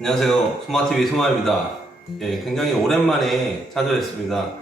안녕하세요, 소마TV 소마입니다. 굉장히 오랜만에 찾아뵙습니다.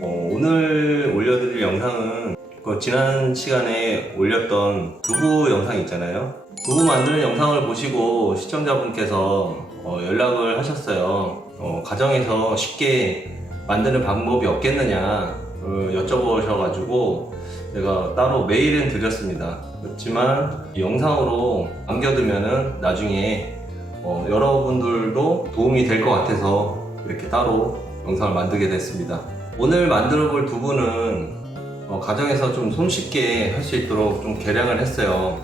오늘 올려드릴 영상은 지난 시간에 올렸던 두부 영상 있잖아요. 두부 만드는 영상을 보시고 시청자분께서 연락을 하셨어요. 가정에서 쉽게 만드는 방법이 없겠느냐 여쭤보셔가지고 제가 따로 메일은 드렸습니다. 그렇지만 이 영상으로 남겨두면은 나중에 여러분들도 도움이 될 것 같아서 이렇게 따로 영상을 만들게 됐습니다. 오늘 만들어 볼 두부는 가정에서 좀 손쉽게 할 수 있도록 좀 개량을 했어요.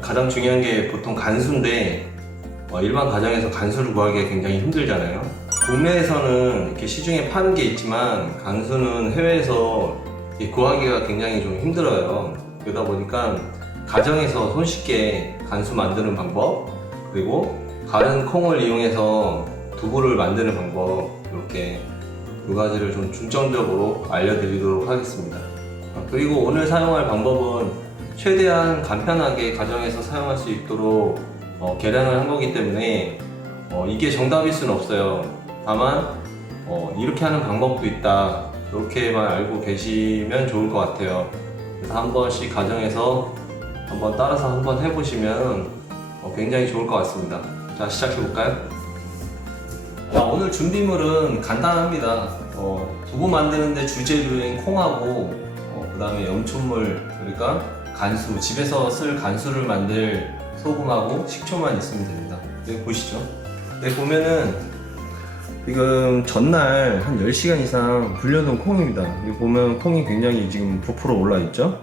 가장 중요한 게 보통 간수인데 일반 가정에서 간수를 구하기가 굉장히 힘들잖아요. 국내에서는 이렇게 시중에 파는 게 있지만 간수는 해외에서 구하기가 굉장히 좀 힘들어요. 그러다 보니까 가정에서 손쉽게 간수 만드는 방법, 그리고 가른 콩을 이용해서 두부를 만드는 방법, 이렇게 두 가지를 좀 중점적으로 알려드리도록 하겠습니다. 그리고 오늘 사용할 방법은 최대한 간편하게 가정에서 사용할 수 있도록 개량을 한 거기 때문에 이게 정답일 수는 없어요. 다만 이렇게 하는 방법도 있다, 이렇게만 알고 계시면 좋을 것 같아요. 그래서 한 번씩 가정에서 한번 따라서 한번 해보시면 굉장히 좋을 것 같습니다. 자, 시작해볼까요? 오늘 준비물은 간단합니다. 두부 만드는데 주재료인 콩하고 그 다음에 염초물, 그러니까 간수, 집에서 쓸 간수를 만들 소금하고 식초만 있으면 됩니다. 여기 보시죠. 여기 보면은 지금 전날 한 10시간 이상 불려놓은 콩입니다. 여기 보면 콩이 굉장히 지금 부풀어 올라 있죠?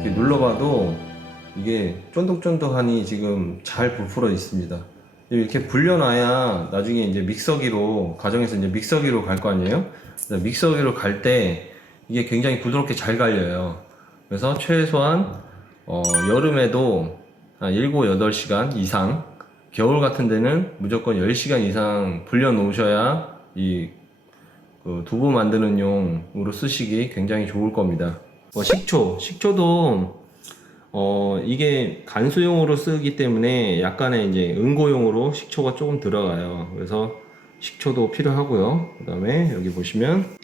이렇게 눌러봐도 이게 쫀득쫀득하니 지금 잘 부풀어 있습니다. 이렇게 불려놔야 나중에 이제 믹서기로, 가정에서 이제 믹서기로 갈 거 아니에요? 믹서기로 갈 때 이게 굉장히 부드럽게 잘 갈려요. 그래서 최소한 여름에도 한 7, 8시간 이상, 겨울 같은 데는 무조건 10시간 이상 불려 놓으셔야 이 두부 만드는 용으로 쓰시기 굉장히 좋을 겁니다. 식초도 이게 간수용으로 쓰기 때문에 약간의 이제 응고용으로 식초가 조금 들어가요. 그래서 식초도 필요하고요. 그 다음에 여기 보시면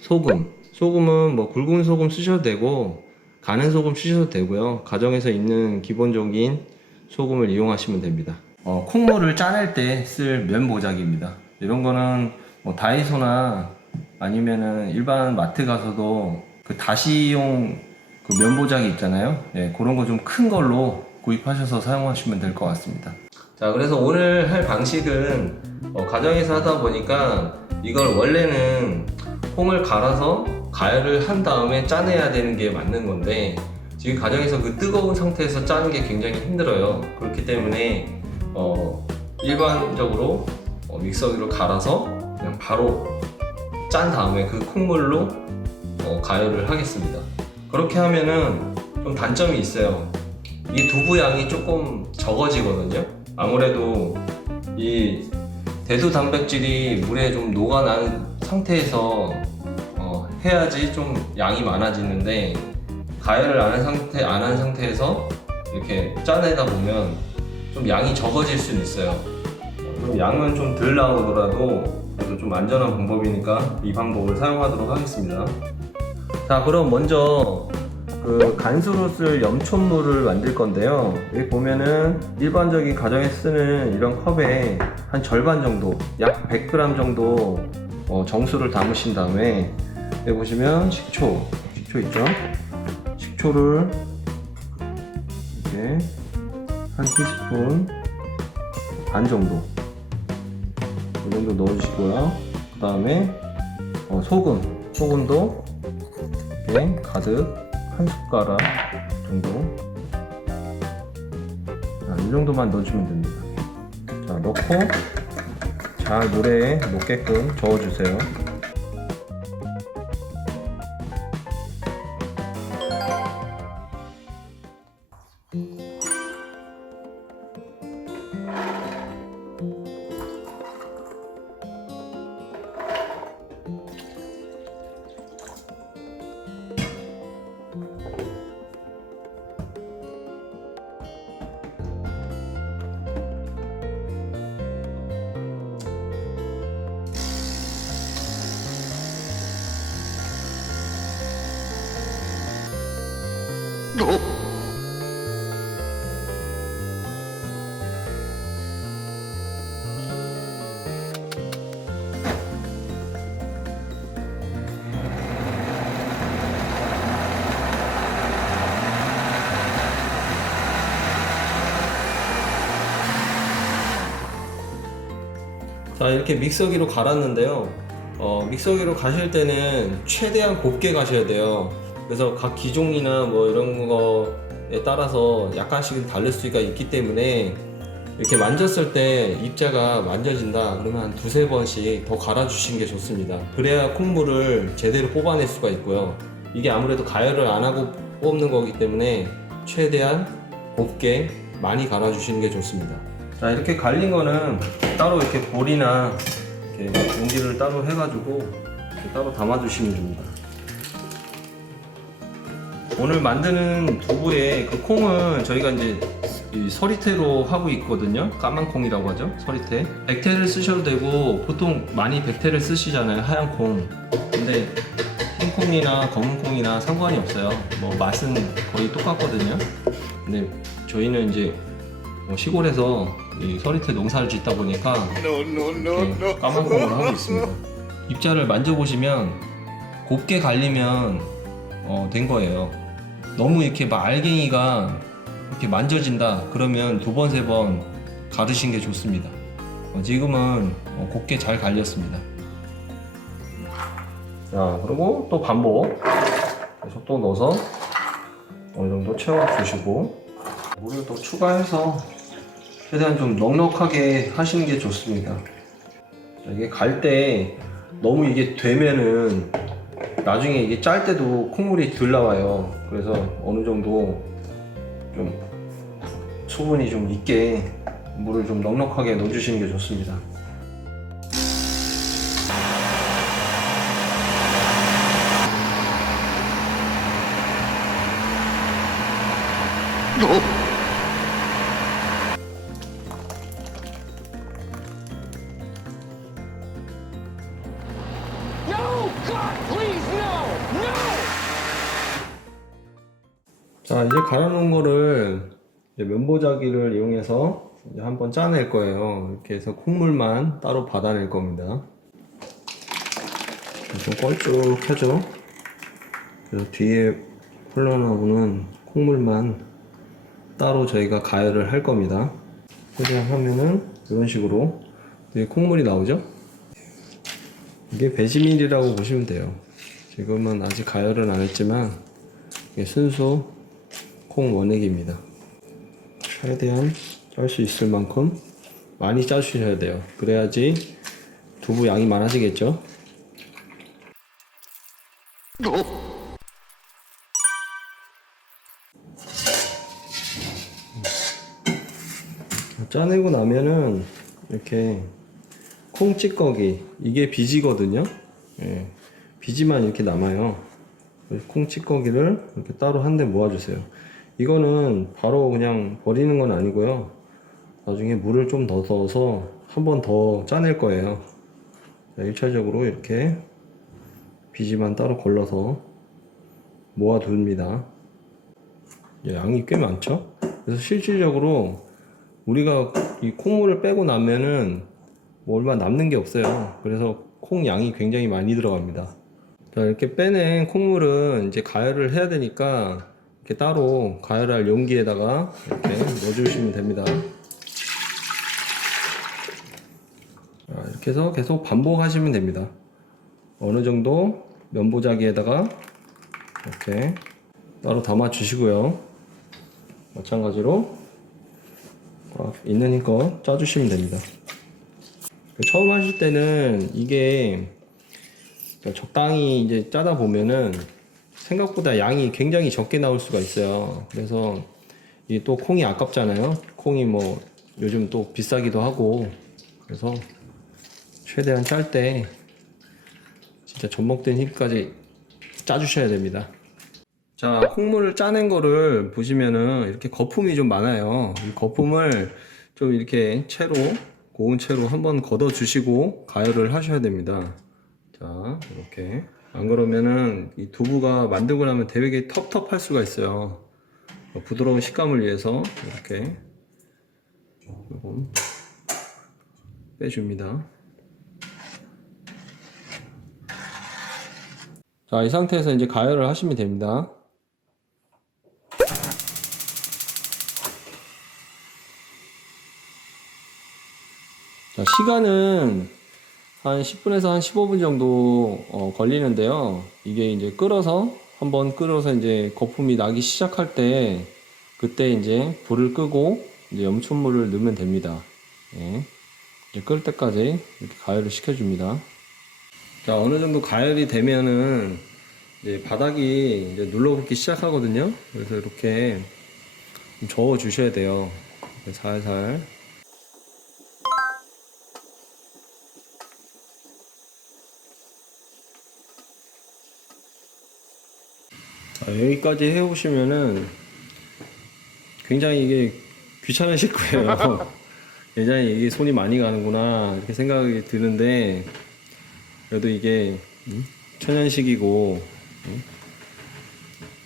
소금은 뭐 굵은 소금 쓰셔도 되고 가는 소금 쓰셔도 되고요. 가정에서 있는 기본적인 소금을 이용하시면 됩니다. 콩물을 짜낼 때 쓸 면보자기입니다. 이런 거는 뭐 다이소나 아니면은 일반 마트 가서도 그 다시용 그 면보자기 있잖아요. 그런 거 좀 큰 걸로 구입하셔서 사용하시면 될 것 같습니다. 자, 그래서 오늘 할 방식은 가정에서 하다 보니까 이걸 원래는 콩을 갈아서 가열을 한 다음에 짜내야 되는 게 맞는 건데 지금 가정에서 그 뜨거운 상태에서 짜는 게 굉장히 힘들어요. 그렇기 때문에 일반적으로 믹서기로 갈아서 그냥 바로 짠 다음에 그 콩물로 가열을 하겠습니다. 그렇게 하면은 좀 단점이 있어요. 이 두부 양이 조금 적어지거든요. 아무래도 이 대두 단백질이 물에 좀 녹아난 상태에서 해야지 좀 양이 많아지는데 가열을 안 한 상태에서 이렇게 짜내다 보면 좀 양이 적어질 수는 있어요. 그럼 양은 좀 덜 나오더라도 그래도 좀 안전한 방법이니까 이 방법을 사용하도록 하겠습니다. 자, 그럼 먼저 그 간수로 쓸 염촌물을 만들 건데요. 여기 보면은 일반적인 가정에 쓰는 이런 컵에 한 절반 정도, 약 100g 정도 정수를 담으신 다음에 여기 보시면 식초 있죠? 식초를 이렇게 한 티스푼 반 정도 이 정도 넣어주시고요. 그 다음에 소금도 이렇게 가득 한 숟가락 정도, 이 정도만 넣어주면 됩니다. 자, 넣고 잘 물에 녹게끔 저어주세요. 자, 이렇게 믹서기로 갈았는데요. 믹서기로 가실 때는 최대한 곱게 가셔야 돼요. 그래서 각 기종이나 뭐 이런 거에 따라서 약간씩은 다를 수가 있기 때문에 이렇게 만졌을 때 입자가 만져진다 그러면 한 두세 번씩 더 갈아주시는 게 좋습니다. 그래야 콩물을 제대로 뽑아낼 수가 있고요. 이게 아무래도 가열을 안 하고 뽑는 거기 때문에 최대한 곱게 많이 갈아주시는 게 좋습니다. 자, 이렇게 갈린 거는 따로 이렇게 볼이나 이렇게 용기를 따로 해가지고 이렇게 따로 담아주시면 됩니다. 오늘 만드는 두부에 그 콩은 저희가 이제 이 서리태로 하고 있거든요. 까만 콩이라고 하죠. 서리태. 백태를 쓰셔도 되고 보통 많이 백태를 쓰시잖아요. 하얀 콩. 근데 흰 콩이나 검은 콩이나 상관이 없어요. 뭐 맛은 거의 똑같거든요. 근데 저희는 이제 시골에서 이 서리태 농사를 짓다 보니까 이렇게 까만 콩을 하고 있습니다. 입자를 만져보시면 곱게 갈리면 된 거예요. 너무 이렇게 막 알갱이가 이렇게 만져진다 그러면 두 번, 세 번 가르시는 게 좋습니다. 지금은 곱게 잘 갈렸습니다. 자, 그리고 또 반복 속도 넣어서 어느 정도 채워주시고 물을 또 추가해서 최대한 좀 넉넉하게 하시는 게 좋습니다. 이게 갈 때 너무 이게 되면은 나중에 이게 짤 때도 콩물이 덜 나와요. 그래서 어느 정도 좀 수분이 좀 있게 물을 좀 넉넉하게 넣어주시는 게 좋습니다. 자, 이제 갈아놓은 거를 이제 면보자기를 이용해서 이제 한번 짜낼 거예요. 이렇게 해서 콩물만 따로 받아낼 겁니다. 좀 걸쭉하죠? 그래서 뒤에 흘러나오는 콩물만 따로 저희가 가열을 할 겁니다. 그냥 하면은 이런 식으로 뒤에 콩물이 나오죠? 이게 배지밀이라고 보시면 돼요. 지금은 아직 가열은 안 했지만 이게 순수 콩 원액입니다. 최대한 짤 수 있을 만큼 많이 짜주셔야 돼요. 그래야지 두부 양이 많아지겠죠? 짜내고 나면은 이렇게 콩 찌꺼기, 이게 비지거든요. 예, 비지만 이렇게 남아요. 콩 찌꺼기를 이렇게 따로 한 대 모아주세요. 이거는 바로 그냥 버리는 건 아니고요. 나중에 물을 좀 더 넣어서 한 번 더 짜낼 거예요. 1차적으로 이렇게 비지만 따로 걸러서 모아둡니다. 양이 꽤 많죠? 그래서 실질적으로 우리가 이 콩물을 빼고 나면은 뭐 얼마 남는 게 없어요. 그래서 콩 양이 굉장히 많이 들어갑니다. 자, 이렇게 빼낸 콩물은 이제 가열을 해야 되니까 이렇게 따로 가열할 용기에다가 이렇게 넣어주시면 됩니다. 자, 이렇게 해서 계속 반복하시면 됩니다. 어느 정도 면보자기에다가 이렇게 따로 담아 주시고요. 마찬가지로 있는 힘껏 짜주시면 됩니다. 처음 하실 때는 이게 적당히 이제 짜다 보면은 생각보다 양이 굉장히 적게 나올 수가 있어요. 그래서 이 또 콩이 아깝잖아요. 콩이 뭐 요즘 또 비싸기도 하고, 그래서 최대한 짤 때 진짜 젖먹된 힘까지 짜주셔야 됩니다. 자, 콩물을 짜낸 거를 보시면은 이렇게 거품이 좀 많아요. 이 거품을 좀 이렇게 채로, 고운 채로 한번 걷어 주시고 가열을 하셔야 됩니다. 자, 이렇게. 안 그러면은 이 두부가 만들고 나면 되게 텁텁할 수가 있어요. 부드러운 식감을 위해서 이렇게 조금 빼줍니다. 자, 이 상태에서 이제 가열을 하시면 됩니다. 자, 시간은 한 10분에서 한 15분 정도 걸리는데요. 이게 이제 한번 끓어서 이제 거품이 나기 시작할 때, 그때 이제 불을 끄고 이제 염춘물을 넣으면 됩니다. 예. 이제 끓을 때까지 이렇게 가열을 시켜줍니다. 자, 어느 정도 가열이 되면은 이제 바닥이 이제 눌러붙기 시작하거든요. 그래서 이렇게 좀 저어 주셔야 돼요. 살살. 자, 여기까지 해오시면은 굉장히 이게 귀찮으실 거예요. 예전에 이게 손이 많이 가는구나 이렇게 생각이 드는데, 그래도 이게 천연식이고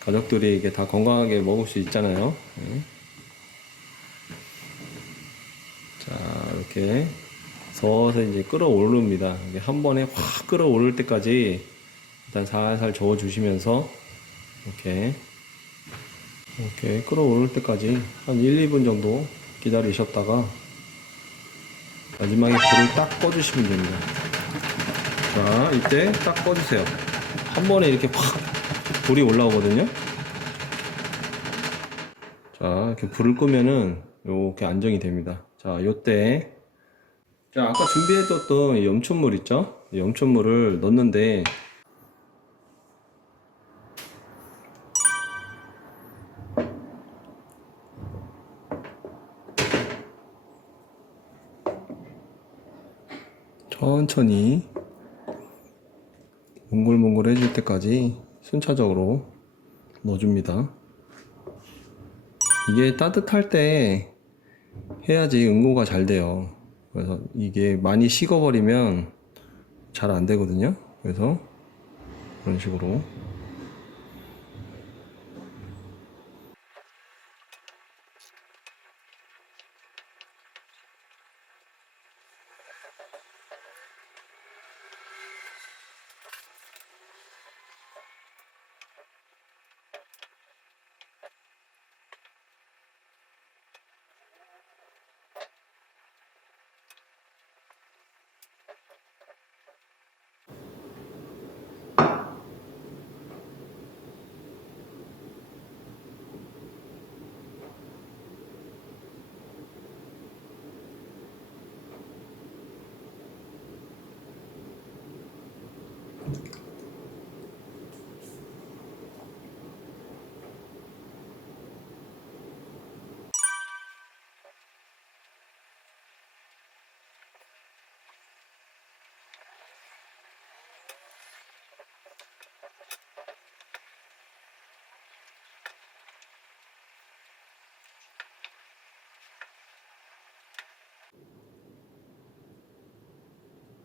가족들이 이게 다 건강하게 먹을 수 있잖아요. 자, 이렇게 저어서 이제 끓어오릅니다. 이게 한 번에 확 끓어오를 때까지 일단 살살 저어 주시면서 이렇게 끓어오를 때까지 한 1, 2분 정도 기다리셨다가 마지막에 불을 딱 꺼주시면 됩니다. 자, 이때 딱 꺼주세요. 한 번에 이렇게 확 불이 올라오거든요. 자, 이렇게 불을 끄면은 이렇게 안정이 됩니다. 자, 요때 자, 아까 준비해뒀던 염촌물 있죠? 염촌물을 넣는데, 천천히 몽글몽글 해질 때까지 순차적으로 넣어줍니다. 이게 따뜻할 때 해야지 응고가 잘 돼요. 그래서 이게 많이 식어버리면 잘 안 되거든요. 그래서 그런 식으로.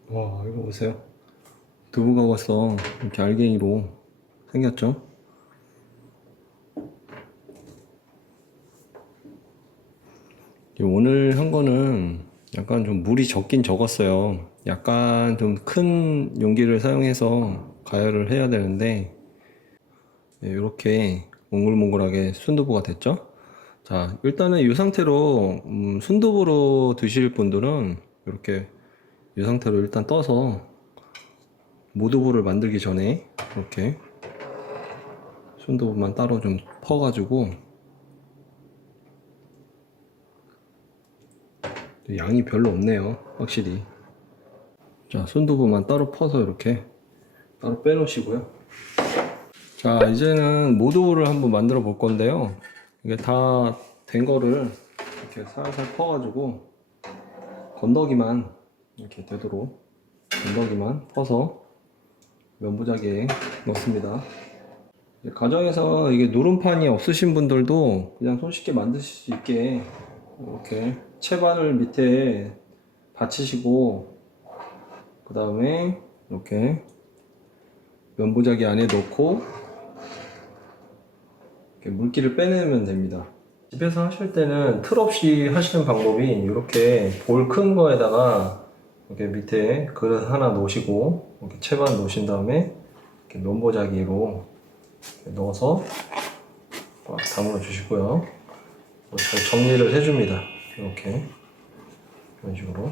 와, 이거 보세요. 두부가 벌써 이렇게 알갱이로 생겼죠? 오늘 한 거는 약간 좀 물이 적긴 적었어요. 약간 좀 큰 용기를 사용해서 가열을 해야 되는데, 이렇게 몽글몽글하게 순두부가 됐죠? 자, 일단은 이 상태로 순두부로 드실 분들은 이렇게 이 상태로 일단 떠서 모두부를 만들기 전에 이렇게 순두부만 따로 좀 퍼가지고, 양이 별로 없네요, 확실히. 자, 순두부만 따로 퍼서 이렇게 따로 빼놓으시고요. 자, 이제는 모두부를 한번 만들어 볼 건데요. 이게 다 된 거를 이렇게 살살 퍼가지고 건더기만 이렇게 되도록 건더기만 퍼서 면보자기에 넣습니다. 가정에서 이게 누름판이 없으신 분들도 그냥 손쉽게 만드실 수 있게 이렇게 채반을 밑에 받치시고, 그 다음에 이렇게 면보자기 안에 넣고 이렇게 물기를 빼내면 됩니다. 집에서 하실 때는 틀 없이 하시는 방법이, 이렇게 볼 큰 거에다가 이렇게 밑에 그릇 하나 놓으시고 이렇게 채반 놓으신 다음에 이렇게 면보자기로 이렇게 넣어서 꽉 담아 주시고요. 잘 정리를 해줍니다. 이렇게 이런 식으로.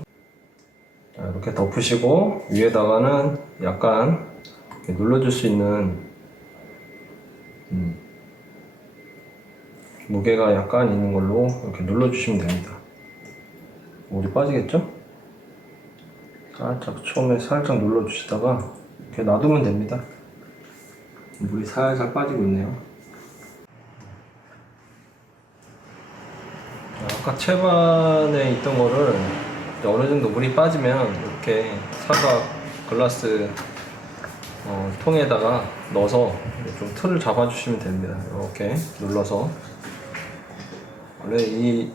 자, 이렇게 덮으시고 위에다가는 약간 이렇게 눌러줄 수 있는 무게가 약간 있는 걸로 이렇게 눌러주시면 됩니다. 물이 빠지겠죠? 살짝 처음에 살짝 눌러주시다가 이렇게 놔두면 됩니다. 물이 살살 빠지고 있네요. 아까 채반에 있던 거를 어느 정도 물이 빠지면 이렇게 사과 글라스 통에다가 넣어서 좀 틀을 잡아주시면 됩니다. 이렇게 눌러서. 원래 이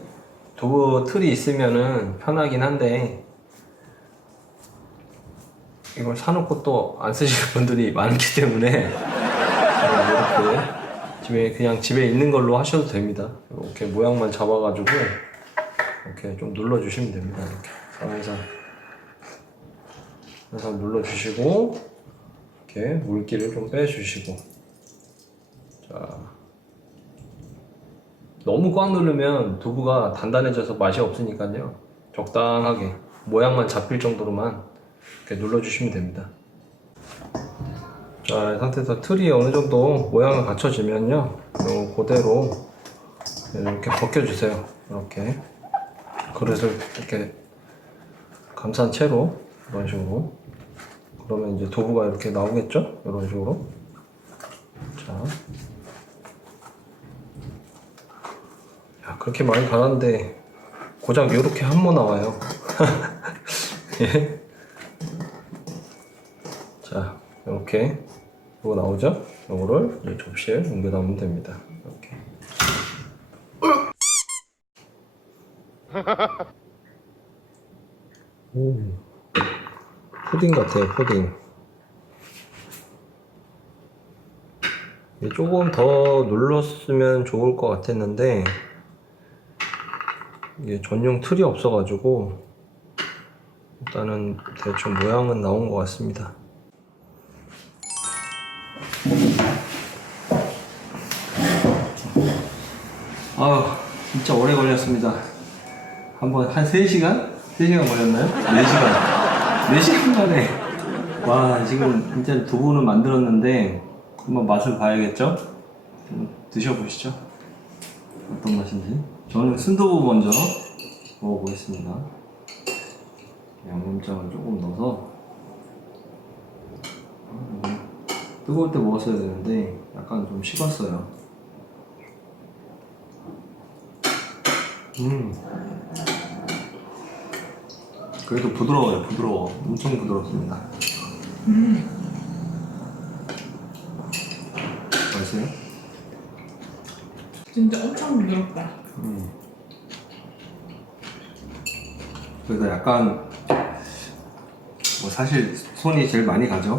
두부 틀이 있으면은 편하긴 한데, 이걸 사놓고 또 안 쓰시는 분들이 많기 때문에 이렇게 집에 있는 걸로 하셔도 됩니다. 이렇게 모양만 잡아가지고 이렇게 좀 눌러주시면 됩니다. 이렇게 살살 눌러주시고 이렇게 물기를 좀 빼주시고. 자, 너무 꽉 누르면 두부가 단단해져서 맛이 없으니까요. 적당하게 모양만 잡힐 정도로만 이렇게 눌러주시면 됩니다. 자, 이 상태에서 틀이 어느 정도 모양을 갖춰지면요, 그대로 이렇게 벗겨주세요. 이렇게 그릇을 이렇게 감싼 채로 이런 식으로. 그러면 이제 두부가 이렇게 나오겠죠? 이런 식으로. 자, 야, 그렇게 많이 갈았는데 고작 이렇게 한 모 나와요. 예. 자, 이렇게 이거 나오죠? 이거를 이 접시에 옮겨 담으면 됩니다. 이렇게. 푸딩 같아요, 푸딩. 조금 더 눌렀으면 좋을 것 같았는데, 이게 전용 틀이 없어가지고 일단은 대충 모양은 나온 것 같습니다. 아, 진짜 오래 걸렸습니다. 한 3시간? 3시간 걸렸나요? 4시간. 4시간 만에. 와, 지금 진짜 두부는 만들었는데 한번 맛을 봐야겠죠? 드셔보시죠. 어떤 맛인지. 저는 순두부 먼저 먹어보겠습니다. 양념장을 조금 넣어서. 뜨거울 때 먹었어야 되는데 약간 좀 식었어요. 그래도 부드러워요. 부드러워. 엄청 부드럽습니다. 맛있어요? 진짜 엄청 부드럽다. 그래서 약간 뭐 사실 손이 제일 많이 가죠.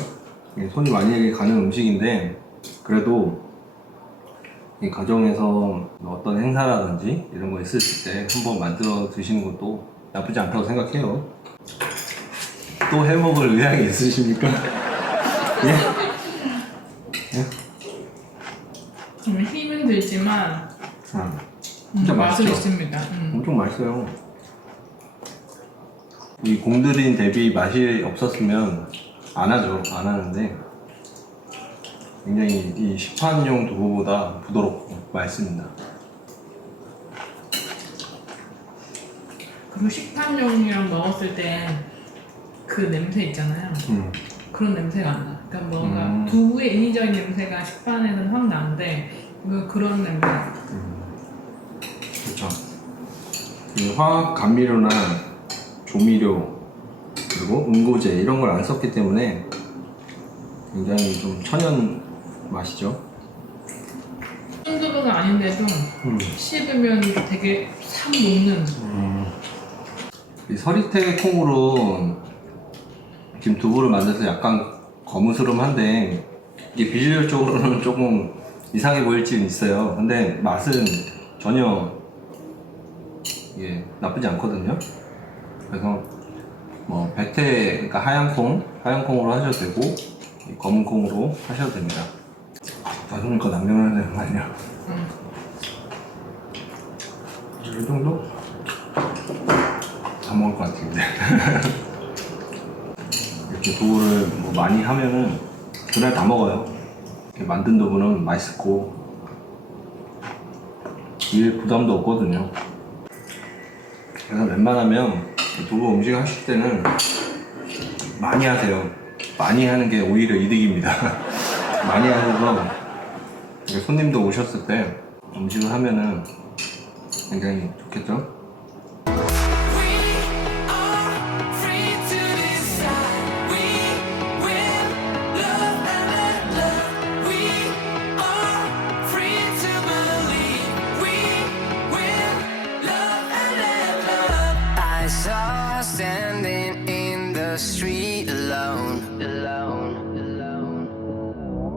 손이 많이 가는 음식인데, 그래도 이 가정에서 어떤 행사라든지 이런 거 있을 때 한번 만들어 드시는 것도 나쁘지 않다고 생각해요. 또 해먹을 의향이 있으십니까? 예? 힘은 들지만 진짜 맛은 맛있죠? 있습니다. 엄청 맛있어요. 이 공들인 대비 맛이 없었으면 안 하죠. 안 하는데 굉장히 이 시판용 두부보다 부드럽고 맛있습니다. 그리고 식판용이랑 먹었을 때 그 냄새 있잖아요. 그런 냄새가 안 나. 그러니까 뭔가 두부의 인위적인 냄새가 식판에서는 확 나는데 이거 그런 냄새. 그렇죠. 그 화학 감미료나 조미료 그리고 응고제 이런 걸 안 썼기 때문에 굉장히 좀 천연 맛이죠. 쫀득은 아닌데도 씹으면 되게 싹 녹는. 이 서리태 콩으로 지금 두부를 만들어서 약간 거무스름한데 이게 비주얼적으로는 조금 이상해 보일 수는 있어요. 근데 맛은 전혀 이게 나쁘지 않거든요. 그래서 뭐 백태, 그러니까 하얀 콩으로 하셔도 되고 이 검은 콩으로 하셔도 됩니다. 나중에 거 남겨놔야 되는 거 아니야? 이 정도? 다 먹을 것 같은데. 이렇게 두부를 뭐 많이 하면은 그날 다 먹어요. 이렇게 만든 두부는 맛있고 일 부담도 없거든요. 그래서 웬만하면 두부 음식 하실 때는 많이 하세요. 많이 하는 게 오히려 이득입니다. 많이 하셔서 이렇게 손님도 오셨을 때 음식을 하면은 굉장히 좋겠죠? I saw her standing in the street.